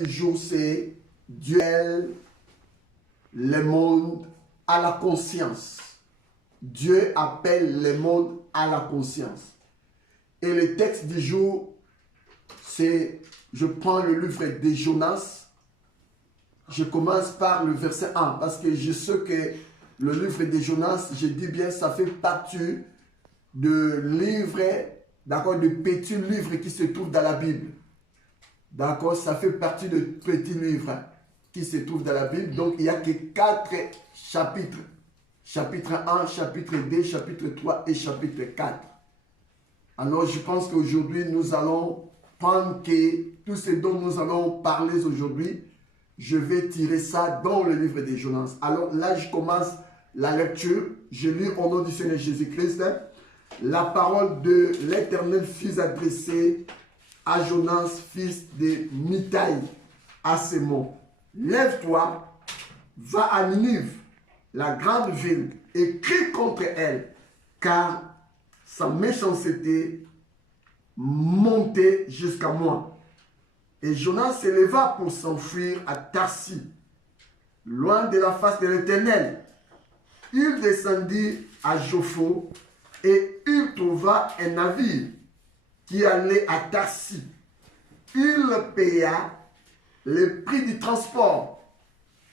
Du jour, c'est Dieu appelle le monde à la conscience. Dieu appelle le monde à la conscience. Et le texte du jour, c'est, je prends le livre de Jonas. Je commence par le verset 1 parce que je sais que le livre de Jonas, je dis bien, ça fait partie de livres, d'accord, de petits livres qui se trouvent dans la Bible. D'accord, ça fait partie de petits livres qui se trouvent dans la Bible. Donc, il n'y a que 4 chapitres. Chapitre 1, chapitre 2, chapitre 3 et chapitre 4. Alors, je pense qu'aujourd'hui, nous allons prendre que tout ce dont nous allons parler aujourd'hui, je vais tirer ça dans le livre de Jonas. Alors là, je commence la lecture. Je lis au nom du Seigneur Jésus-Christ. La parole de l'Éternel fut adressée à Jonas, fils de Mitai, à ces mots. Lève-toi, va à Ninive, la grande ville, et crie contre elle, car sa méchanceté montait jusqu'à moi. Et Jonas se leva pour s'enfuir à Tarsis, loin de la face de l'Éternel. Il descendit à Jopho et il trouva un navire qui allait à Tarsis. Il paya le prix du transport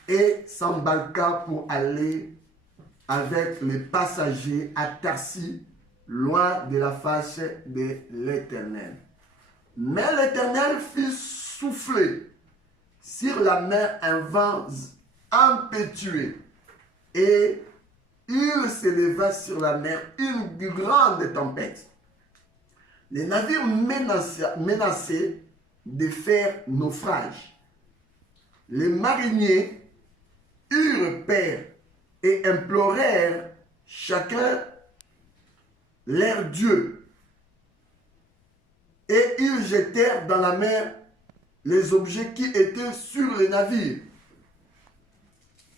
et s'embarqua pour aller avec les passagers à Tarsis, loin de la face de l'Éternel. Mais l'Éternel fit souffler sur la mer un vent impétueux et il s'éleva sur la mer une grande tempête. Les navires menaçaient de faire naufrage. Les mariniers eurent peur et implorèrent chacun leur Dieu. Et ils jetèrent dans la mer les objets qui étaient sur les navires.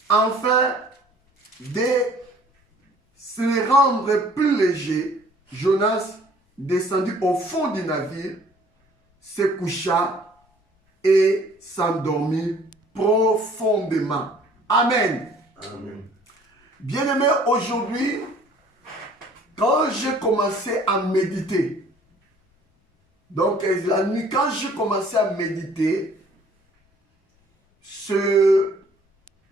Enfin, de se rendre plus léger, Jonas descendit au fond du navire, se coucha et s'endormit profondément. Amen. Amen. Bien-aimé, aujourd'hui, quand j'ai commencé à méditer, donc la nuit, quand j'ai commencé à méditer, ce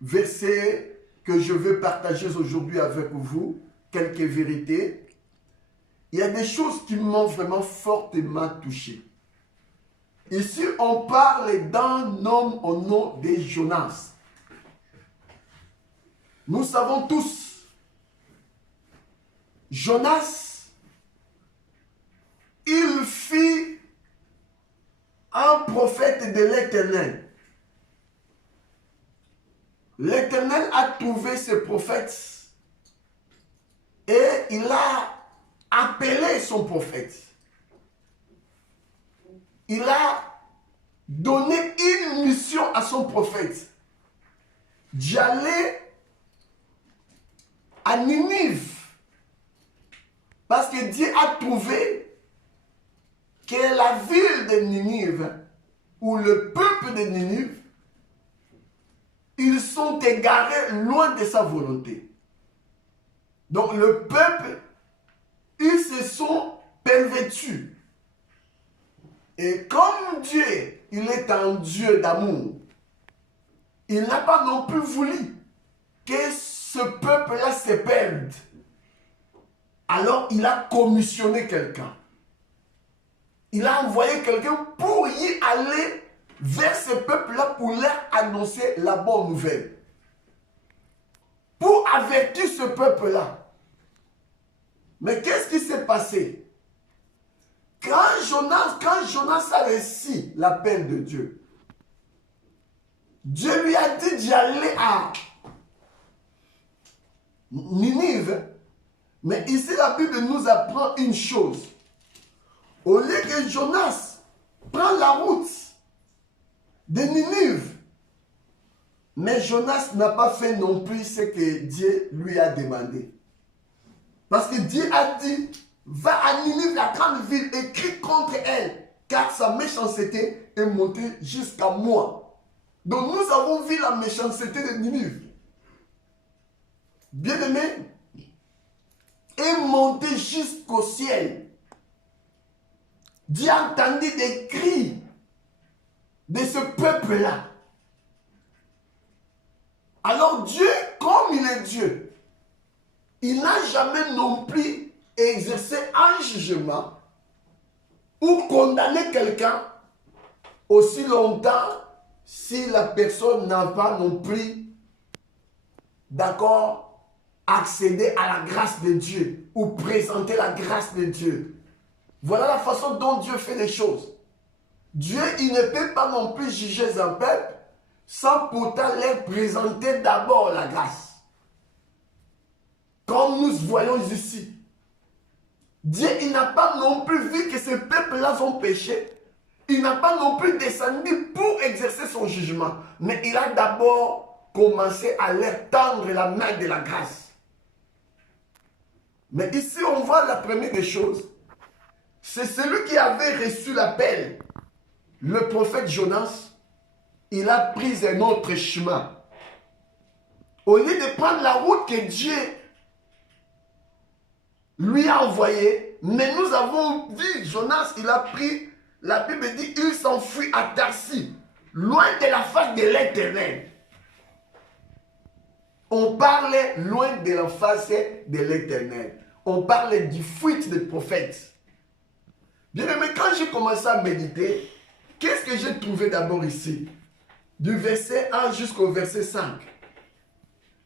verset que je veux partager aujourd'hui avec vous, quelques vérités, il y a des choses qui m'ont vraiment fortement touché. Ici, on parle d'un homme au nom de Jonas. Nous savons tous, Jonas, il fut un prophète de l'Éternel. L'Éternel a trouvé ce prophète et il a appelé son prophète. Il a donné une mission à son prophète d'y aller à Ninive. Parce que Dieu a trouvé que la ville de Ninive, ou le peuple de Ninive, ils sont égarés loin de sa volonté. Donc le peuple, ils se sont pervertis. Et comme Dieu, il est un Dieu d'amour, il n'a pas non plus voulu que ce peuple-là se perde. Alors il a commissionné quelqu'un. Il a envoyé quelqu'un pour y aller vers ce peuple-là pour leur annoncer la bonne nouvelle. Pour avertir ce peuple-là. Mais qu'est-ce qui s'est passé? Quand Jonas a reçu l'appel de Dieu, Dieu lui a dit d'y aller à Ninive. Mais ici, la Bible nous apprend une chose. Au lieu que Jonas prenne la route de Ninive, mais Jonas n'a pas fait non plus ce que Dieu lui a demandé. Parce que Dieu a dit, va à Ninive, la grande ville, et crie contre elle, car sa méchanceté est montée jusqu'à moi. Donc nous avons vu la méchanceté de Ninive. Bien-aimé, est montée jusqu'au ciel. Dieu a entendu des cris de ce peuple-là. Alors Dieu, comme il est Dieu, il n'a jamais non plus exercé un jugement ou condamné quelqu'un aussi longtemps si la personne n'a pas non plus, d'accord, accédé à la grâce de Dieu ou présenter la grâce de Dieu. Voilà la façon dont Dieu fait les choses. Dieu, il ne peut pas non plus juger un peuple sans pourtant leur présenter d'abord la grâce. Comme nous voyons ici, Dieu, il n'a pas non plus vu que ces peuples-là ont péché. Il n'a pas non plus descendu pour exercer son jugement. Mais il a d'abord commencé à leur tendre la main de la grâce. Mais ici, on voit la première des choses. C'est celui qui avait reçu l'appel. Le prophète Jonas, il a pris un autre chemin. Au lieu de prendre la route que Dieu lui a envoyée, mais nous avons vu, Jonas, il a pris, la Bible dit, il s'enfuit à Tarsis, loin de la face de l'Éternel. On parlait loin de la face de l'Éternel. On parlait du fuite des prophètes. Bien aimé, quand j'ai commencé à méditer, qu'est-ce que j'ai trouvé d'abord ici? Du verset 1 jusqu'au verset 5.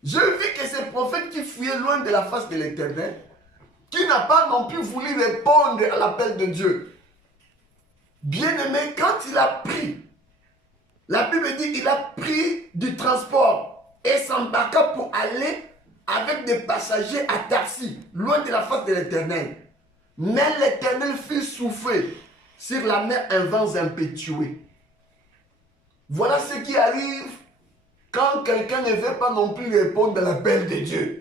J'ai vu que ces prophètes qui fuyaient loin de la face de l'Éternel, qui n'a pas non plus voulu répondre à l'appel de Dieu. Bien aimé, quand il a pris, la Bible dit, il a pris du transport et s'embarqua pour aller avec des passagers à Tarsis, loin de la face de l'Éternel. Mais l'Éternel fit souffler sur la mer un vent impétueux. Voilà ce qui arrive quand quelqu'un ne veut pas non plus répondre à l'appel de Dieu.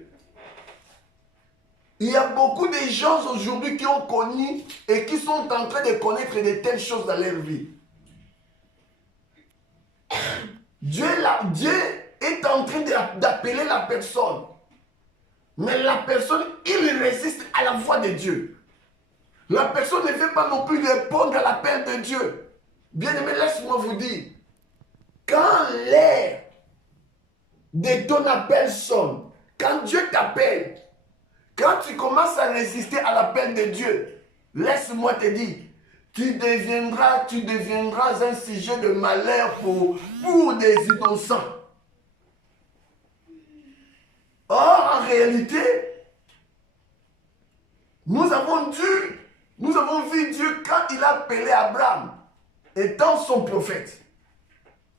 Il y a beaucoup de gens aujourd'hui qui ont connu et qui sont en train de connaître de telles choses dans leur vie. Dieu est en train d'appeler la personne. Mais la personne, il résiste à la voix de Dieu. La personne ne veut pas non plus répondre à l'appel de Dieu. Bien aimé, laisse-moi vous dire, quand l'air de ton appel sonne, quand Dieu t'appelle, quand tu commences à résister à l'appel de Dieu, laisse-moi te dire, tu deviendras un sujet de malheur pour des innocents. Or, en réalité, nous avons vu Dieu quand il a appelé Abraham, étant son prophète.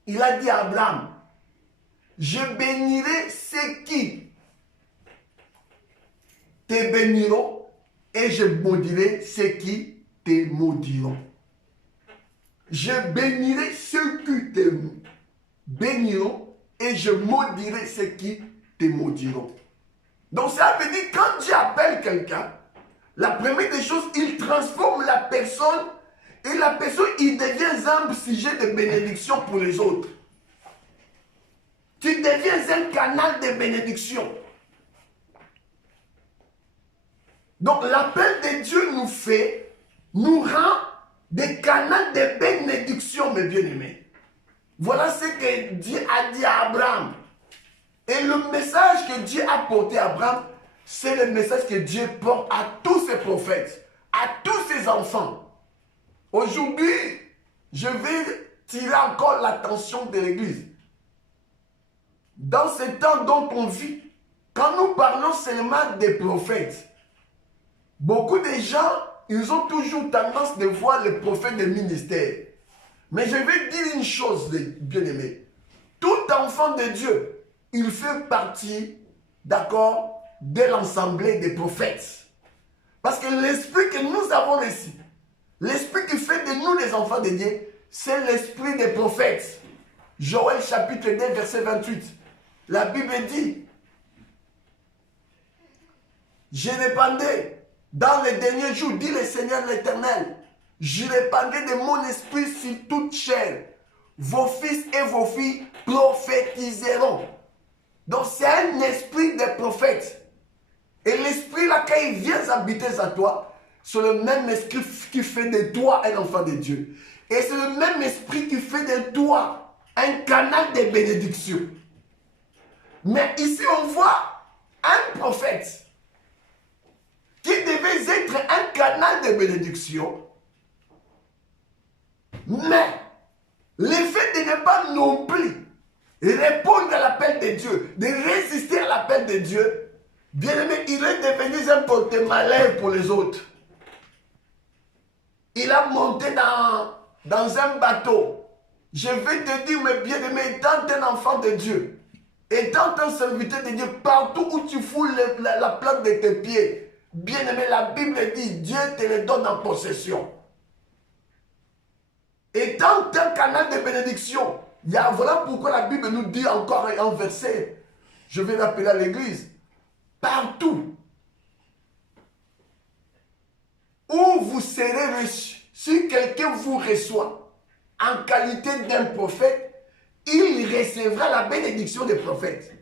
Il a dit à Abraham, je bénirai ceux qui te béniront et je maudirai ceux qui te maudiront. Je bénirai ceux qui te béniront et je maudirai ceux qui te maudiront. Donc ça veut dire quand Dieu appelle quelqu'un, la première des choses, il transforme la personne et la personne, il devient un sujet de bénédiction pour les autres. Tu deviens un canal de bénédiction. Donc l'appel de Dieu nous rend des canaux de bénédiction, mes bien-aimés. Voilà ce que Dieu a dit à Abraham. Et le message que Dieu a porté à Abraham, c'est le message que Dieu porte à tous ses prophètes, à tous ses enfants. Aujourd'hui, je vais tirer encore l'attention de l'Église. Dans ce temps dont on vit, quand nous parlons seulement des prophètes, beaucoup de gens, ils ont toujours tendance de voir les prophètes des ministères. Mais je vais dire une chose, bien-aimés. Tout enfant de Dieu, il fait partie, d'accord, de l'assemblée des prophètes. Parce que l'esprit que nous avons reçu, l'esprit qui fait de nous les enfants de Dieu, c'est l'esprit des prophètes. Joël chapitre 2, verset 28. La Bible dit, je répandais dans les derniers jours, dit le Seigneur l'Éternel, Je répandrai de mon esprit sur toute chair. Vos fils et vos filles prophétiseront. Donc c'est un esprit de prophète. Et l'esprit là, quand il vient habiter à toi, c'est le même esprit qui fait de toi un enfant de Dieu. Et c'est le même esprit qui fait de toi un canal de bénédiction. Mais ici on voit un prophète qui devait être un canal de bénédiction. Mais l'effet de ne pas non plus répondre à l'appel de Dieu, de résister à l'appel de Dieu, bien aimé, il est devenu un porte-malheur pour les autres. Il a monté dans un bateau. Je vais te dire, mes bien-aimés, étant un enfant de Dieu, étant un serviteur de Dieu, partout où tu foules la plante de tes pieds, bien-aimé, la Bible dit, Dieu te le donne en possession. Étant un canal de bénédiction, voilà pourquoi la Bible nous dit encore un verset, je vais l'appeler à l'église, partout où vous serez reçus, si quelqu'un vous reçoit en qualité d'un prophète, il recevra la bénédiction des prophètes.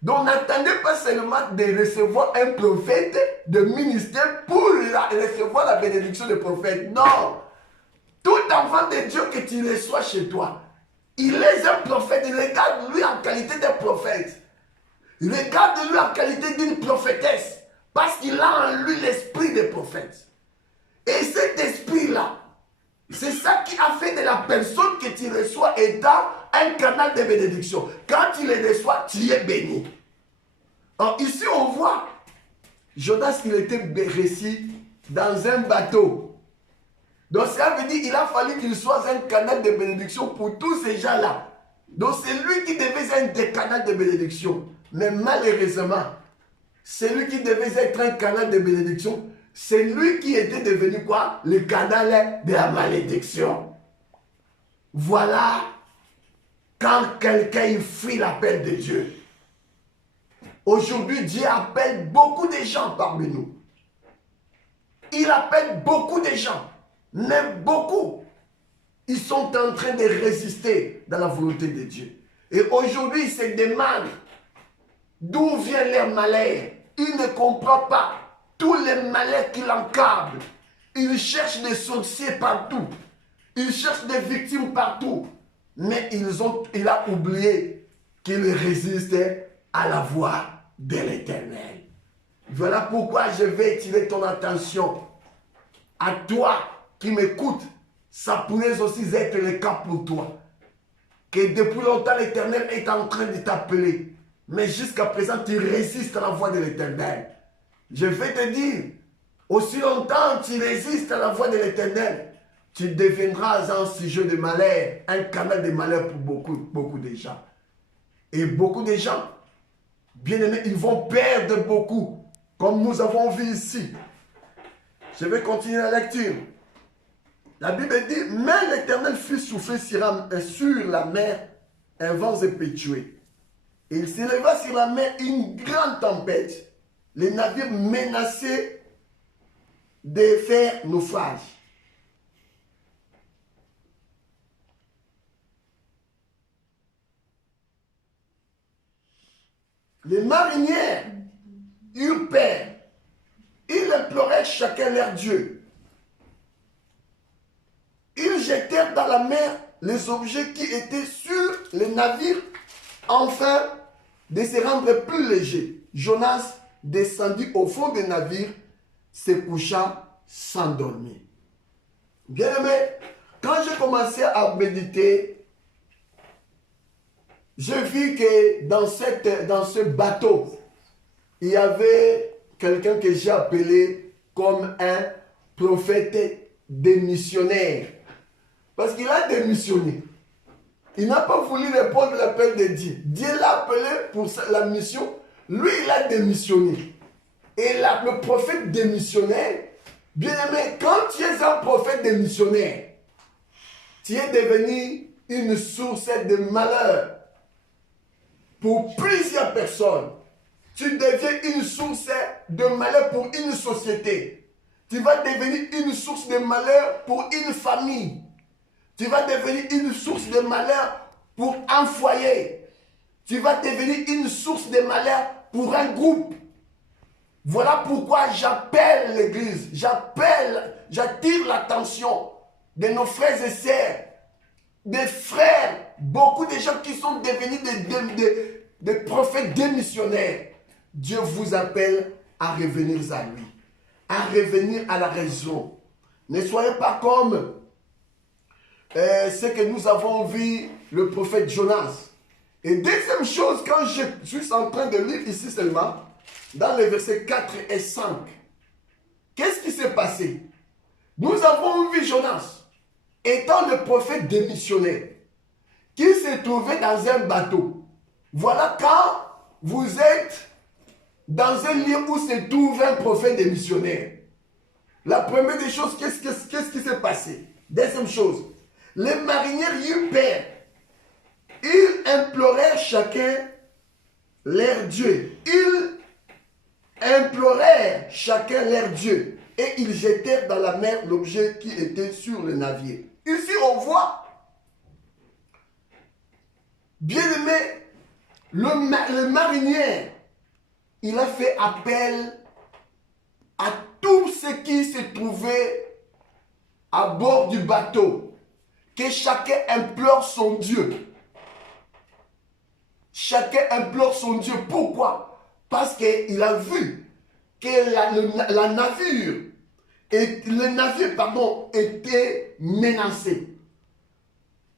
Donc n'attendez pas seulement de recevoir un prophète de ministère pour recevoir la bénédiction des prophètes. Non! Tout enfant de Dieu que tu reçois chez toi, il est un prophète. Il regarde lui en qualité de prophète. Il regarde lui en qualité d'une prophétesse. Parce qu'il a en lui l'esprit des prophètes. Et cet esprit-là, c'est ça qui a fait de la personne que tu reçois étant un canal de bénédiction. Quand tu le reçois, tu es béni. Alors ici, on voit Jonas, il était récit dans un bateau. Donc ça veut dire qu'il a fallu qu'il soit un canal de bénédiction pour tous ces gens-là. Donc c'est lui qui devait être un canal de bénédiction. Mais malheureusement, c'est lui qui devait être un canal de bénédiction. C'est lui qui était devenu quoi? Le canal de la malédiction. Voilà quand quelqu'un fuit l'appel de Dieu. Aujourd'hui, Dieu appelle beaucoup de gens parmi nous. Il appelle beaucoup de gens. Mais beaucoup, ils sont en train de résister dans la volonté de Dieu. Et aujourd'hui, ils se demandent d'où vient leur malheur. Ils ne comprennent pas tous les malheurs qui l'encablent. Ils cherchent des sorciers partout. Ils cherchent des victimes partout. Mais il a oublié qu'ils résistaient à la voix de l'Éternel. Voilà pourquoi je vais attirer ton attention à toi qui m'écoute. Ça pourrait aussi être le cas pour toi. Que depuis longtemps l'Éternel est en train de t'appeler. Mais jusqu'à présent tu résistes à la voix de l'Éternel. Je vais te dire, aussi longtemps tu résistes à la voix de l'Éternel, tu deviendras un sujet de malheur, un canal de malheur pour beaucoup de gens. Et beaucoup de gens, bien aimés, ils vont perdre beaucoup, comme nous avons vu ici. Je vais continuer la lecture. La Bible dit, mais l'Éternel fit souffler sur la mer un vent impétueux. Et il s'éleva sur la mer une grande tempête. Les navires menaçaient de faire naufrage. Les marinières eurent peur. Ils imploraient chacun leur Dieu. Ils jetèrent dans la mer les objets qui étaient sur les navires, afin de se rendre plus légers. Jonas descendit au fond des navires, se coucha, s'endormit. Bien aimé, quand j'ai commencé à méditer, j'ai vu que dans ce bateau, il y avait quelqu'un que j'ai appelé comme un prophète démissionnaire. Parce qu'il a démissionné. Il n'a pas voulu répondre à l'appel de Dieu. Dieu l'a appelé pour la mission. Lui, il a démissionné. Et le prophète démissionnaire, bien aimé, quand tu es un prophète démissionnaire, tu es devenu une source de malheur pour plusieurs personnes. Tu deviens une source de malheur pour une société. Tu vas devenir une source de malheur pour une famille. Tu vas devenir une source de malheur pour un foyer. Tu vas devenir une source de malheur pour un groupe. Voilà pourquoi j'appelle l'église, j'attire l'attention de nos frères et sœurs, des frères, beaucoup de gens qui sont devenus des prophètes démissionnaires. Dieu vous appelle à revenir à lui, à revenir à la raison. Ne soyez pas comme ce que nous avons vu le prophète Jonas. Et deuxième chose, quand je suis en train de lire ici seulement, dans les versets 4 et 5, qu'est-ce qui s'est passé? Nous avons vu Jonas, étant le prophète démissionnaire, qui s'est trouvé dans un bateau. Voilà quand vous êtes dans un lieu où se trouve un prophète démissionnaire. La première des choses, qu'est-ce qui s'est passé? Deuxième chose, les mariniers eurent peur. Ils implorèrent chacun leur Dieu. Ils implorèrent chacun leur Dieu. Et ils jetèrent dans la mer l'objet qui était sur le navire. Ici, on voit, bien aimé, le marinier, il a fait appel à tous ceux qui se trouvaient à bord du bateau. Que chacun implore son Dieu. Chacun implore son Dieu. Pourquoi? Parce qu'il a vu que le navire était menacé.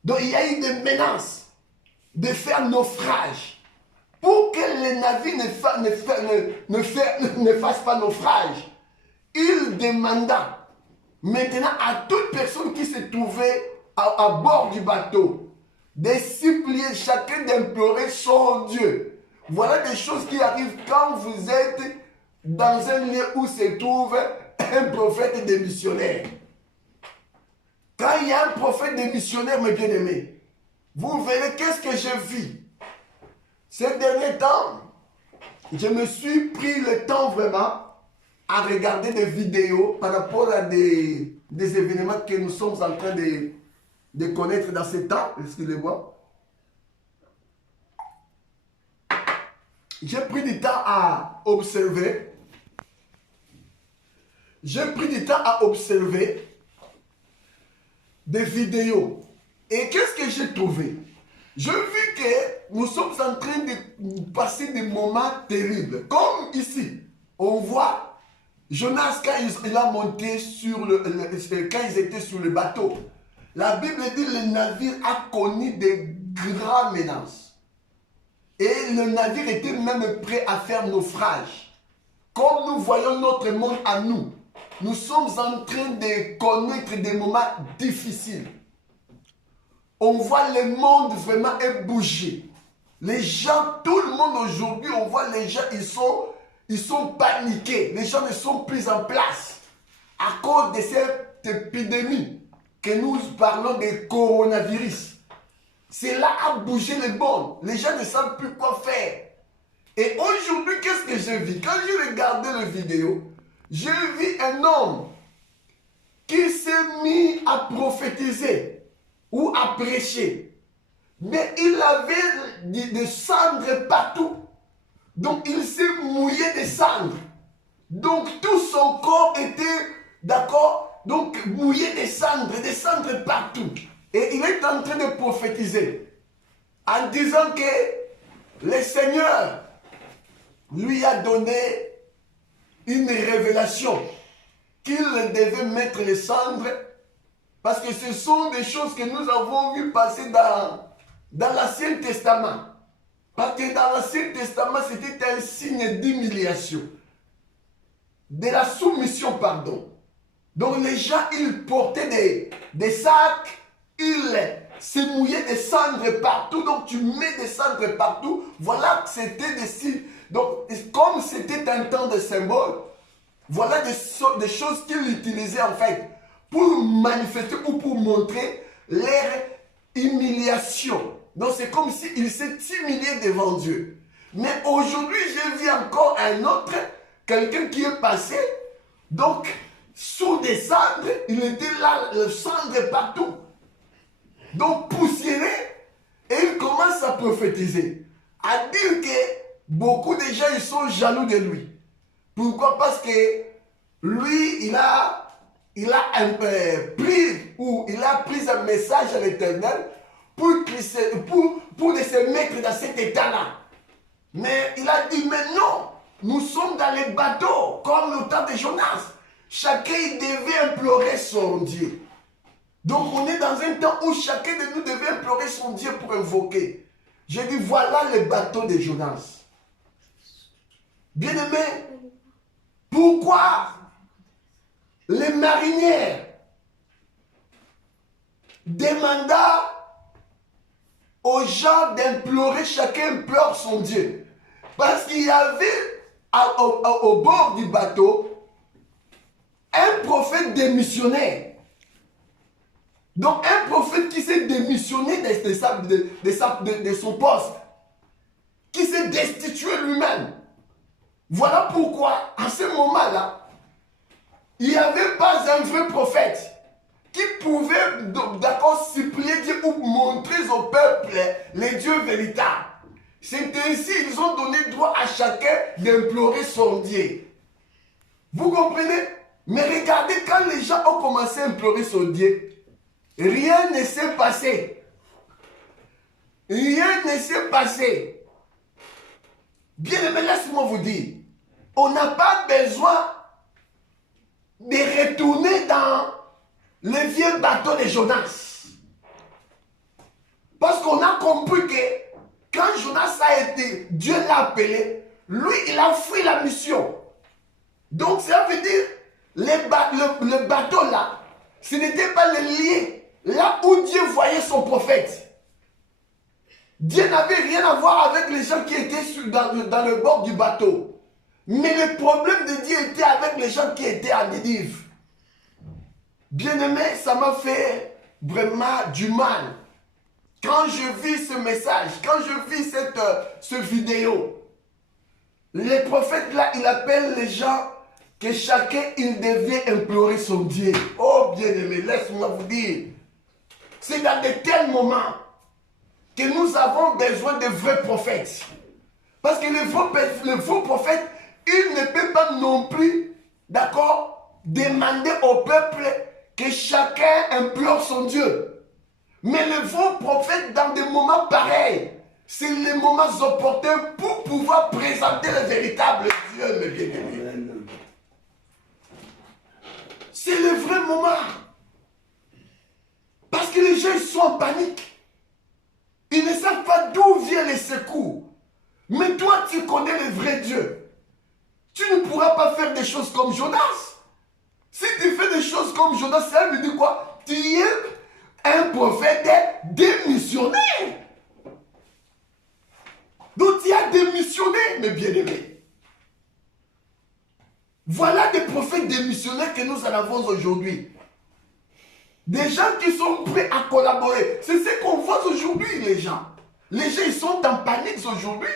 Donc il y a eu des menaces de faire naufrage. Pour que le navire ne fasse pas naufrage, il demanda maintenant à toute personne qui se trouvait à bord du bateau de supplier chacun d'implorer son Dieu. Voilà des choses qui arrivent quand vous êtes dans un lieu où se trouve un prophète démissionnaire. Quand il y a un prophète démissionnaire, mes bien-aimés, vous verrez qu'est-ce que je vis. Ces derniers temps, je me suis pris le temps vraiment à regarder des vidéos par rapport à des événements que nous sommes en train de connaître dans ces temps. Excusez-moi. J'ai pris du temps à observer. J'ai pris du temps à observer des vidéos. Et qu'est-ce que j'ai trouvé? J'ai vu que nous sommes en train de passer des moments terribles. Comme ici, on voit Jonas quand il a monté quand ils étaient sur le bateau. La Bible dit que le navire a connu des grandes menaces. Et le navire était même prêt à faire naufrage. Comme nous voyons notre monde à nous, nous sommes en train de connaître des moments difficiles. On voit le monde vraiment bouger. Les gens, tout le monde aujourd'hui, on voit les gens, ils sont paniqués. Les gens ne sont plus en place à cause de cette épidémie que nous parlons de coronavirus. Cela a bougé le monde. Les gens ne savent plus quoi faire. Et aujourd'hui, qu'est-ce que j'ai vu? Quand j'ai regardé la vidéo, j'ai vu un homme qui s'est mis à prophétiser ou à prêcher. Mais il avait des cendres partout. Donc il s'est mouillé de cendres. Donc tout son corps était, d'accord, donc mouillé de cendres partout. Et il est en train de prophétiser en disant que le Seigneur lui a donné une révélation qu'il devait mettre les cendres parce que ce sont des choses que nous avons vues passer dans l'Ancien Testament. Parce que dans l'Ancien Testament, c'était un signe d'humiliation, de la soumission, pardon. Donc les gens, ils portaient des sacs, ils se mouillaient des cendres partout. Donc tu mets des cendres partout. Voilà, c'était des signes. Donc comme c'était un temps de symbole, voilà des choses qu'ils utilisaient en fait pour manifester ou pour montrer leur humiliation. Donc c'est comme s'ils s'est humilié devant Dieu. Mais aujourd'hui, j'ai vu encore un autre, quelqu'un qui est passé. Donc, sous des cendres, il était là, le cendre partout. Donc poussiéré, et il commence à prophétiser, à dire que beaucoup de gens ils sont jaloux de lui. Pourquoi? Parce que lui, il a pris un message à l'Éternel pour de se mettre dans cet état-là. Mais il a dit, mais non, nous sommes dans les bateaux, comme le temps de Jonas. Chacun devait implorer son Dieu. Donc on est dans un temps où chacun de nous devait implorer son Dieu pour invoquer. J'ai dit, voilà le bateau de Jonas. Bien-aimé, pourquoi les marinières demanda aux gens d'implorer, chacun implore son Dieu. Parce qu'il y avait au bord du bateau un prophète démissionnaire. Donc un prophète qui s'est démissionné de son poste, qui s'est destitué lui-même. Voilà pourquoi, à ce moment-là, il n'y avait pas un vrai prophète qui pouvait, d'accord, supplier Dieu ou montrer au peuple les dieux véritables. C'est ainsi qu'ils ont donné droit à chacun d'implorer son Dieu. Vous comprenez? Mais regardez, quand les gens ont commencé à implorer son Dieu, rien ne s'est passé. Rien ne s'est passé. Bien aimé, laisse-moi vous dire, on n'a pas besoin de retourner dans le vieux bateau de Jonas. Parce qu'on a compris que quand Jonas a été, Dieu l'a appelé, lui, il a fui la mission. Donc, ça veut dire, le bateau là, ce n'était pas le lien là où Dieu voyait son prophète. Dieu n'avait rien à voir avec les gens qui étaient dans le bord du bateau. Mais le problème de Dieu était avec les gens qui étaient à Ninive. Bien-aimé, ça m'a fait vraiment du mal. Quand je vis ce message, quand je vis cette vidéo, le prophète là, il appelle les gens que chacun, il devait implorer son Dieu. Oh bien-aimé, laisse-moi vous dire, c'est dans de tels moments que nous avons besoin de vrais prophètes. Parce que le faux prophète, il ne peut pas non plus, d'accord, demander au peuple que chacun implore son Dieu. Mais le faux prophète, dans des moments pareils, c'est les moments opportuns pour pouvoir présenter le véritable Dieu, mes bien-aimés. C'est le vrai moment. Parce que les gens ils sont en panique. Ils ne savent pas d'où viennent les secours. Mais toi, tu connais le vrai Dieu. Tu ne pourras pas faire des choses comme Jonas. Si tu fais des choses comme Jonas, ça veut dire quoi? Tu es un prophète démissionnaire. Donc tu as démissionné, mes bien-aimés. Voilà des prophètes démissionnaires que nous en avons aujourd'hui. Des gens qui sont prêts à collaborer. C'est ce qu'on voit aujourd'hui, les gens. Les gens, ils sont en panique aujourd'hui.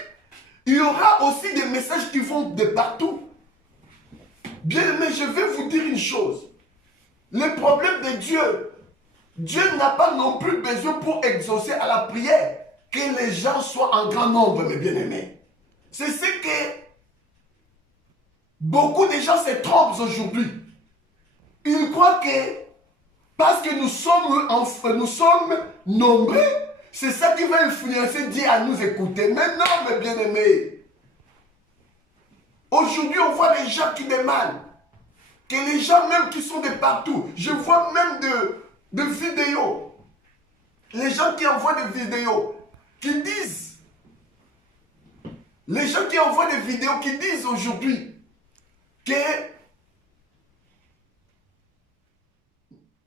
Il y aura aussi des messages qui vont de partout. Bien, mais je vais vous dire une chose. Le problème de Dieu, Dieu n'a pas non plus besoin pour exaucer à la prière que les gens soient en grand nombre, mes bien-aimés. C'est ce que beaucoup de gens se trompent aujourd'hui. Ils croient que parce que nous sommes nombreux, c'est ça qui va influencer Dieu à nous écouter. Mais non, mes bien-aimés. Aujourd'hui, on voit les gens qui demandent. Que les gens même qui sont de partout. Je vois même de vidéos. Les gens qui envoient des vidéos. Qui disent. Les gens qui envoient des vidéos qui disent aujourd'hui. Que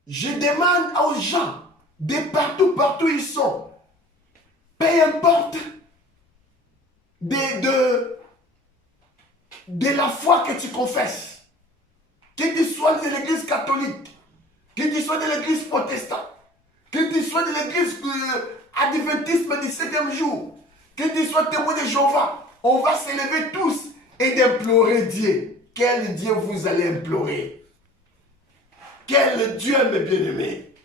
je demande aux gens. De partout, partout ils sont. Peu importe. De la foi que tu confesses. Que tu sois de l'église catholique, que tu sois de l'église protestante, que tu sois de l'église adventisme du 7e jour, que tu sois témoin de Jéhovah, on va s'élever tous et d'implorer Dieu. Quel Dieu vous allez implorer? quel Dieu, mes bien-aimés?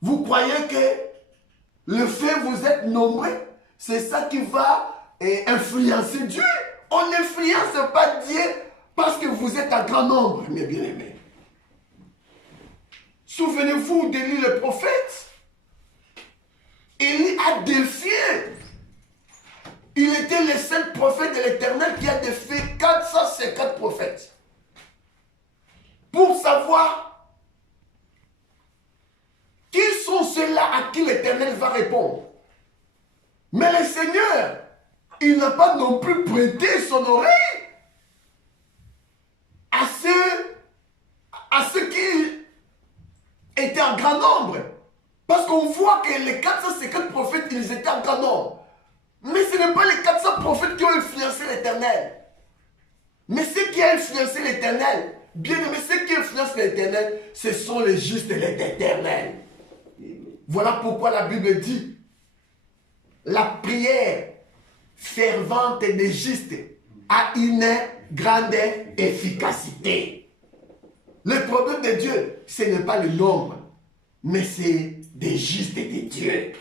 Vous croyez que le fait que vous êtes nombreux, c'est ça qui va influencer Dieu? On n'influence pas Dieu parce que vous êtes un grand nombre, mes bien-aimés. Souvenez-vous d'Élie le prophète. Élie a défié. Il était le seul prophète de l'Éternel qui a défié 450 prophètes. Pour savoir qui sont ceux-là à qui l'Éternel va répondre. Mais le Seigneur, il n'a pas non plus prêté son oreille à ceux qui étaient en grand nombre. Parce qu'on voit que les 450 prophètes, ils étaient en grand nombre. Mais ce n'est pas les 400 prophètes qui ont influencé l'Éternel. Mais ceux qui ont influencé l'Éternel, bien aimé, ceux qui influencent l'Éternel, ce sont les justes et les éternels. Voilà pourquoi la Bible dit, la prière fervente des justes a une grande efficacité. Le problème de Dieu, ce n'est pas le nombre, mais c'est des justes et des dieux.